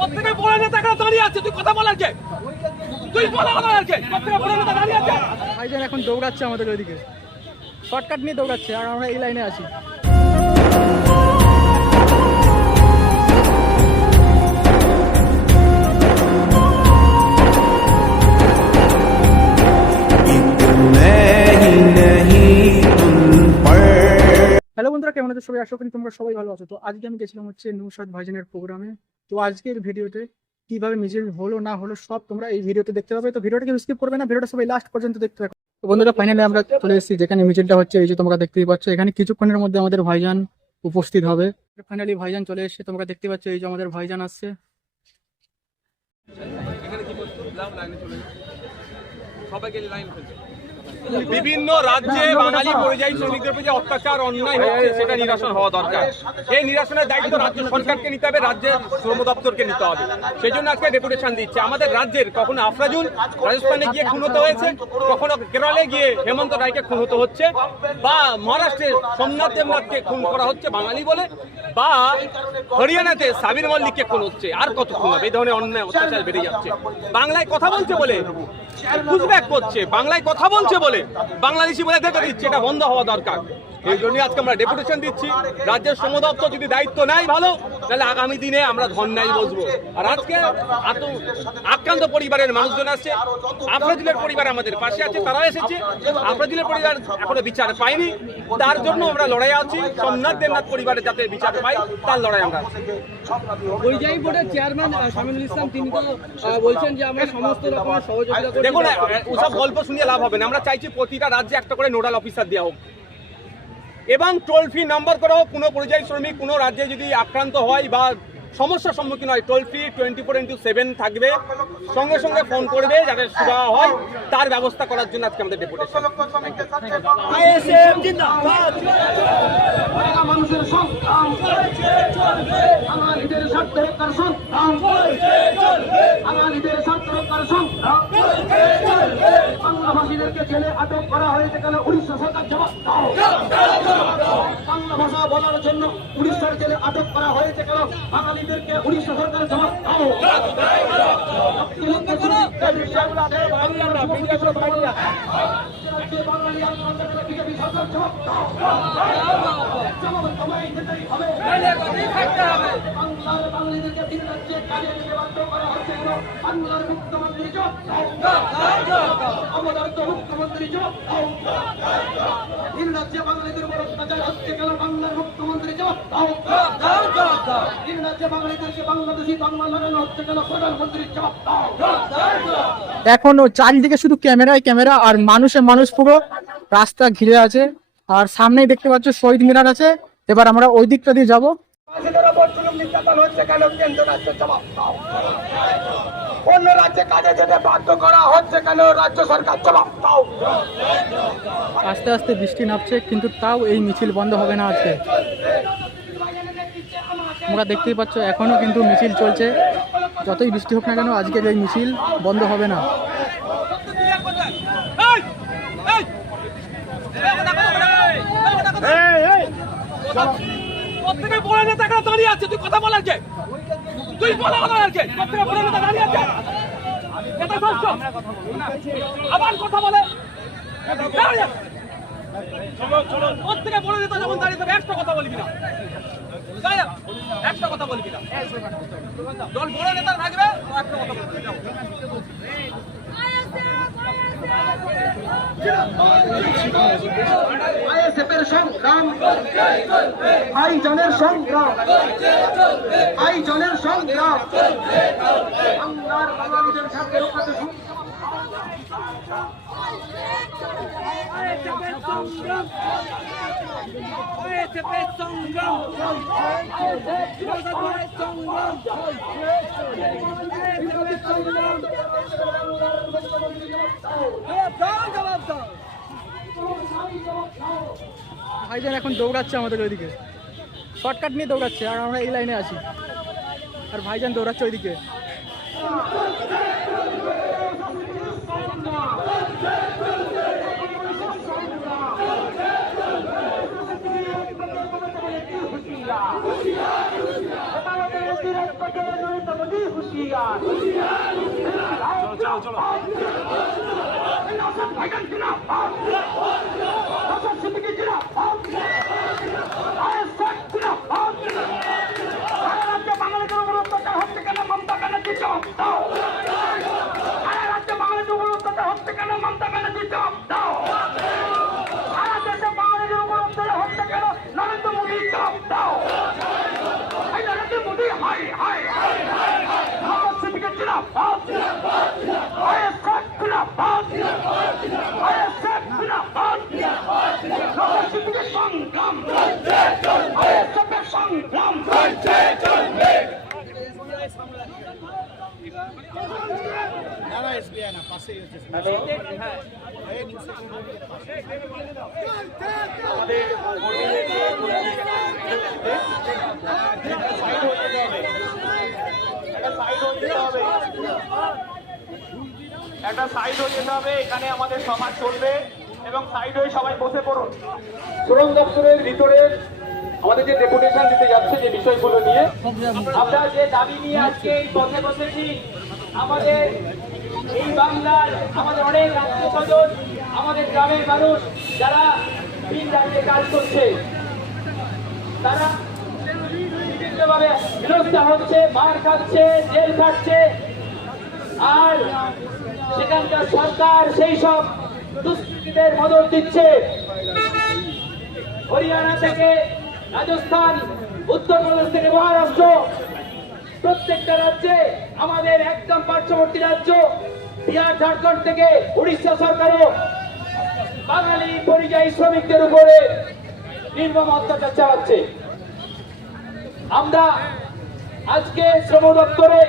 প্রত্যেকে বড় নেতারা দাঁড়িয়ে আছে, তুই কথা বলার কে? তুই বলা বলার কে? প্রত্যেকে বড় নেতা দাঁড়িয়ে আছে। ভাইজান এখন দৌড়াচ্ছে আমাদের ওইদিকে, শর্টকাট নিয়ে দৌড়াচ্ছে, আর আমরা এই লাইনে আছি। হ্যালো বন্ধুরা, কেমন আছো সবাই? আশা করি তোমরা সবাই ভালো আছো। তো আজকে আমি গেছিলাম হচ্ছে নুসরাত ভাইজানের প্রোগ্রামে। তো আজকের ভিডিওতে কিভাবে মিছিল হলো না হলো সব তোমরা এই ভিডিওতে দেখতে পাবে। তো ভিডিওটাকে স্কিপ করবে না, ভিডিওটা সবাই লাস্ট পর্যন্ত দেখতে থাকো। তো বন্ধুরা, ফাইনালি আমরা চলে এসেছি যেখানে মিছিলটা হচ্ছে। এই যে তোমরা দেখতেই পাচ্ছ, এখানে কিছুক্ষণের মধ্যে আমাদের ভাইজান উপস্থিত হবে। ফাইনালি ভাইজান চলে এসেছে, তোমরা দেখতে পাচ্ছ। এই যে আমাদের ভাইজান আসছে। বিভিন্ন রাজ্যে বাঙালি পরিযায়ী শ্রমিকদের উপর যে অত্যাচার অন্যায় হচ্ছে সেটা নিরসন হওয়া দরকার। এই নিরসনের দায়িত্ব রাজ্য সরকারকে নিতে হবে, রাজ্যের শ্রম দপ্তরকে নিতে হবে। সেই জন্য আজকে ডেপুটেশন দিচ্ছে। আমাদের রাজ্যের কখনো আফরাজুল রাজস্থানে গিয়ে খুন হতে হয়েছে, কখনো কেরলে গিয়ে হেমন্ত রায়কে খুন হতে হচ্ছে, বা মহারাষ্ট্রের সোমনাথ দেবনাথকে খুন করা হচ্ছে বাঙালি বলে, বা হরিয়ানাতে সাবির মল্লিককে খুন হচ্ছে। আর কত খুন হবে? এই ধরনের অন্যায় অত্যাচার বেড়ে যাচ্ছে। বাংলায় কথা বলছে বলে পুশব্যাক করছে, বাংলায় কথা বলছে বলে বাংলাদেশি বলে দেখে দিচ্ছে। এটা বন্ধ হওয়া দরকার। এই জন্য আজকে আমরা ডেপুটেশন দিচ্ছি। রাজ্যের শ্রম দপ্তর যদি দায়িত্ব নেয় ভালো, তাহলে আগামী দিনে আমরা ধর্নায় বসবো। আর আজকে আক্রান্ত পরিবারের মানুষজন আসছে, আফরাজুলের পরিবার আমাদের পাশে আছে, তারা এসেছে। আফরাজুলের পরিবার এখনো বিচার পায়নি, তার জন্য আমরা লড়াই আছি। সোমনাথ দেবনাথ পরিবারের যাতে বিচার পাই, তার লড়াই আমরা আছি। পরিযায়ী বোর্ডের চেয়ারম্যান শামিনুল ইসলাম তিনি তো বলছেন যে আমরা সমস্ত রকমের সহযোগিতা করব। দেখুন, ওসব গল্প শুনিয়ে লাভ হবে না। আমরা চাইছি প্রতিটা রাজ্যে একটা করে নোডাল অফিসার দেওয়া হোক, এবং টোল ফ্রি নাম্বার করে হোক। কোনো পরিযায়ী শ্রমিক কোনো রাজ্যে যদি আক্রান্ত হয় বা সমস্যার সম্মুখীন হয়, টোল ফ্রি 24/7 থাকবে, সঙ্গে সঙ্গে ফোন করবে, যাতে সুবিধা হয় তার ব্যবস্থা করার জন্য আজকে আমাদের ডেপুটেশন। মানুষের সংগ্রাম, বাঙালিদের স্বার্থ রক্ষার সংগ্রাম, বাঙালিদের স্বার্থ রক্ষার সংগ্রাম। বাংলাভাষীদেরকে জেলে আটক করা হয়েছে কেন? উড়িষ্যা সরকার জবাব দাও। বাংলা ভাষা বলার জন্য উড়িষ্যার জেলে আটক করা হয়েছে কেন? বাঙালিদেরকে উড়িষ্যা সরকার জবাব দাও। বাঙালি আন্দোলনের বিজেপি সরকার জবাব দাও। বাংলার বাঙালিদেরকে ভিন রাজ্যে কাজে যেতে বাধ্য করা হচ্ছে কেন? বাংলার মুখ্যমন্ত্রী জবাব দাও। অবদার্থ মুখ্যমন্ত্রী জবাব দাও। ভিন রাজ্যে বাঙালিদের উপর অত্যাচার হচ্ছে কেন? বাংলার মুখ্যমন্ত্রী জবাব দাও। ভিন রাজ্যে বাঙালিদেরকে বাংলাদেশি বাংলা লাগানো হচ্ছে কেন? প্রধানমন্ত্রী জবাব দাও। এখনো চারিদিকে শুধু ক্যামেরায় ক্যামেরা, আর মানুষে মানুষ, পুরো রাস্তা ঘিরে আছে। আর সামনেই দেখতে পাচ্ছ শহীদ মিনার আছে। এবার আমরা ওই দিকটা দিয়ে যাবো। অন্য রাজ্যে কাজে যেতে বাধ্য করা হচ্ছে কেন? রাজ্য সরকার জবাব দাও। আস্তে আস্তে বৃষ্টি নামছে, কিন্তু তাও এই মিছিল বন্ধ হবে না আজকে। তোমরা দেখতেই পাচ্ছ এখনো কিন্তু মিছিল চলছে। যতই বৃষ্টি হোক না কেন, আজকের এই মিছিল বন্ধ হবে না। প্রত্যেকে বড় নেতারা দাঁড়িয়ে আছে, তুই কথা বলার কে? তুই বলা বলার কে? প্রত্যেকে বড় নেতা দাঁড়িয়ে আছে। আবার কথা বলে প্রত্যেকে বড় নেতা যখন দাঁড়িয়ে থাকবে, একটা কথা বলবি না, একটা কথা বলবি না। যখন বড় নেতা থাকবে, একটা কথা বলবি। আইএসএফের সংগ্রাম, ভাইজানের সংগ্রাম, ভাইজানের সংগ্রাম, বাংলার বাঙালিদের সাথে রক্ষাতে ভাইজান এখন দৌড়াচ্ছে আমাদের ওইদিকে, শর্টকাট নিয়ে দৌড়াচ্ছে, আর আমরা এই লাইনে আছি। আর ভাইজান দৌড়াচ্ছে ওইদিকে। হুঁশিয়ার চলো ভাইজান জিন্দাবাদ নওশাদ সিদ্দিকী জিন্দাবাদ আইএসএফ জিন্দাবাদ সারা রাজ্যে বাঙালিদের উপর অত্যাচার হচ্ছে কেন মমতা ব্যানার্জি জবাব দাও সারা রাজ্যে বাঙালিদের উপর অত্যাচার হচ্ছে কেন মমতা ব্যানার্জি জবাব দাও সারা দেশে বাঙালিদের উপর অত্যাচার হচ্ছে কেন নরেন্দ্র মোদী জবাব দাও এই নরেন্দ্র মোদী হাই হাই নওশাদ সিদ্দিকী জিন্দাবাদ আইএসএফ জিন্দাবাদ আইএসএফ জিন্দাবাদ নওশাদ সিদ্দিকী সংগ্রাম আইএসএফের সংগ্রাম একটা সাইড হয়ে যেতে হবে, এখানে আমাদের সমাজ চলবে এবং সাইড হয়ে সবাই বসে পড়ুন। শ্রম দপ্তরের ভিতরে আমাদের যে ডেপুটেশন দিতে যাচ্ছে যে বিষয়গুলো নিয়ে, আমরা যে দাবি নিয়ে আজকে এই পথে বসেছি, আমাদের এই বাংলার আমাদের অনেক আত্মীয় স্বজন, আমাদের গ্রামের মানুষ যারা দিন রাত্রে কাজ করছে, তারা বিভিন্নভাবে হেনস্থা হচ্ছে, মার খাচ্ছে, জেল খাচ্ছে, আর সেখানকার সরকার সেই সব দুষ্কৃতীদের মদত দিচ্ছে। হরিয়ানা থেকে রাজস্থান, উত্তরপ্রদেশ থেকে মহারাষ্ট্র, প্রত্যেকটা রাজ্যে আমাদের একদম পার্শ্ববর্তী রাজ্য বিহার, ঝাড়খণ্ড থেকে উড়িষ্যা সরকারও বাঙালি পরিযায়ী শ্রমিকদের উপরে নির্মম অত্যাচার চালাচ্ছে। আমরা আজকে শ্রম দপ্তরে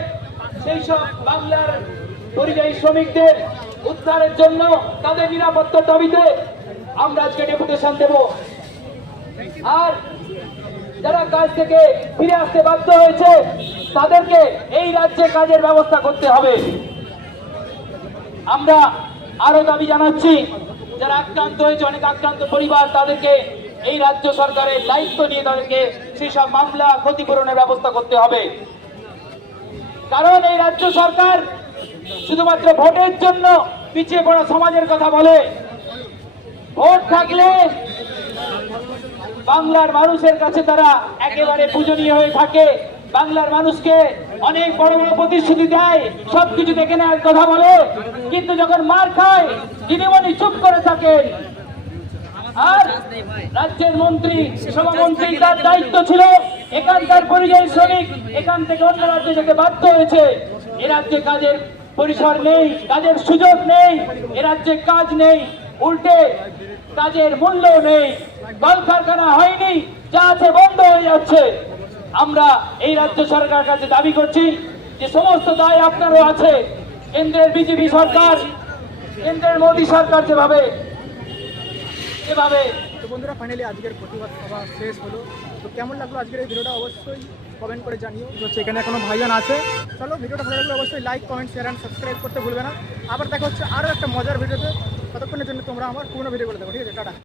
সেই সব বাংলার পরিযায়ী শ্রমিকদের উদ্ধারের জন্য, তাদের নিরাপত্তার দাবিতে আমরা আজকে ডেপুটেশন দেব। আর যারা কাজ থেকে ফিরে আসতে বাধ্য হয়েছে, তাদেরকে এই রাজ্যে কাজের ব্যবস্থা করতে হবে। আমরা আরো দাবি জানাচ্ছি, যারা আক্রান্ত হয়েছে, অনেক আক্রান্ত পরিবার, তাদেরকে এই রাজ্য সরকারের দায়িত্ব নিয়ে তাদেরকে সেই সব মামলা ক্ষতিপূরণের ব্যবস্থা করতে হবে। কারণ এই রাজ্য সরকার শুধুমাত্র ভোটের জন্য পিছিয়ে পড়া সমাজের কথা বলে। ভোট থাকলে বাংলার মানুষের কাছে তারা একেবারে পূজনীয় হয়ে থাকে, বাংলার মানুষকে অনেক বড় বড় প্রতিশ্রুতি দেয়, সবকিছু দেখে নেওয়ার কথা বলে, কিন্তু যখন মার খায় দিদিমণি চুপ করে থাকেন। আর রাজ্যের মন্ত্রী, সভামন্ত্রী, তার দায়িত্ব ছিল এখানকার পরিযায়ী শ্রমিক এখান থেকে অন্য রাজ্যে যেতে বাধ্য হয়েছে। এ রাজ্যে কাজের পরিসর নেই, কাজের সুযোগ নেই, এ রাজ্যে কাজ নেই, উল্টে কাজের মূল্য নেই, কলকারখানা হয়নি, যা আছে বন্ধ হয়ে যাচ্ছে। আমরা এই রাজ্য সরকারের কাছে দাবি করছি যে সমস্ত দায় আপনারও আছে। কেন্দ্রের বিজেপি সরকার, কেন্দ্রের মোদী সরকার যেভাবে তো বন্ধুরা, ফাইনালি আজকের প্রতিবাদ সভা শেষ হলো। তো কেমন লাগলো আজকের এই ভিডিওটা অবশ্যই কমেন্ট করে জানিও। তো এখানে এখনো ভাইজান আছে। চলো, ভিডিওটা ভালো লাগলে অবশ্যই like, comment, share and subscribe করতে ভুলবে না। আবার দেখা হচ্ছে আরও একটা মজার ভিডিওতে। ততক্ষণের জন্য তোমরা আমার পুরো ভিডিওগুলো দেখো, ঠিক আছে? টাটা।